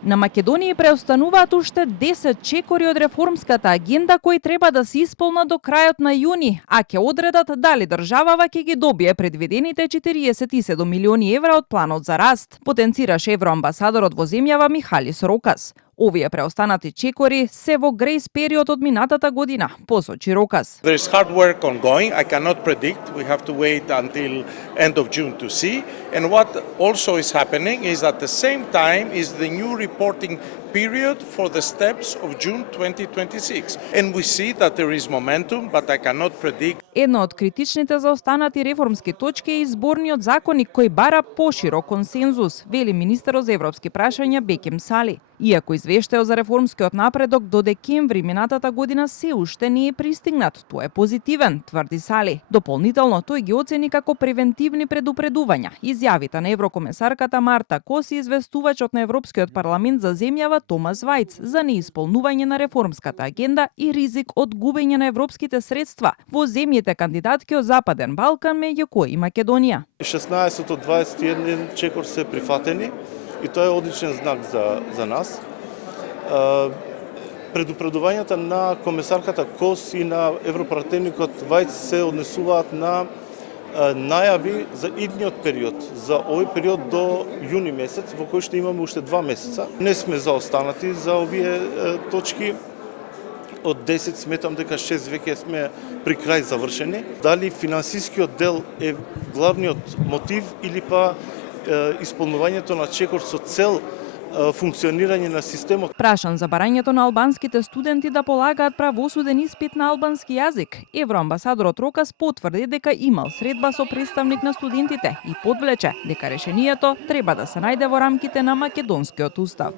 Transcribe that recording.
На Македонија преостануваат уште 10 чекори од реформската агенда кои треба да се исполнат до крајот на јуни, а ќе одредат дали државава ќе ги добие предвидените 47 милиони евра од планот за раст, потенцираше евроамбасадорот во земјава Михали Сорокас. Овие преостанати чекори се во грейс период од минатата година, посочи Рокас. There is hard work ongoing. I cannot predict. We have to wait until end of June to see. And what also is happening is at the same time is the new reporting period for the steps of June 2026. And we see that there is momentum, but I cannot predict. Една од критичните за останати реформски точки е изборниот законник кој бара поширок консензус, вели министерот за европски прашања Бекем Сали. Иако извештајот за реформскиот напредок до декември минатата година се уште не е пристигнат, тој е позитивен, тврди Сали. Дополнително тој ги оцени како превентивни предупредувања изјавите на еврокомесарката Марта Кос и известувачот на Европскиот парламент за земјава Томас Вајц за неисполнување на реформската агенда и ризик од губење на европските средства во земјите кандидатки од Западен Балкан, меѓу кои и Македонија. 16 од 21 чекор се прифатени и тоа е одличен знак за нас. Предупредувањата на комесарката Кос и на европратеникот Вајц се однесуваат на најави за идниот период, за овој период до јуни месец, во кој што имаме уште 2 месеца. Не сме заостанати за овие точки. Од 10 сметам дека 6 веќе сме при крај завршени. Дали финансискиот дел е главниот мотив или па исполнувањето на чекор со цел функционирање на системот. Прашан за барањето на албанските студенти да полагаат правосуден испит на албански јазик, евроамбасадорот Рокас потврди дека имал средба со представник на студентите и подвлече дека решението треба да се најде во рамките на македонскиот устав.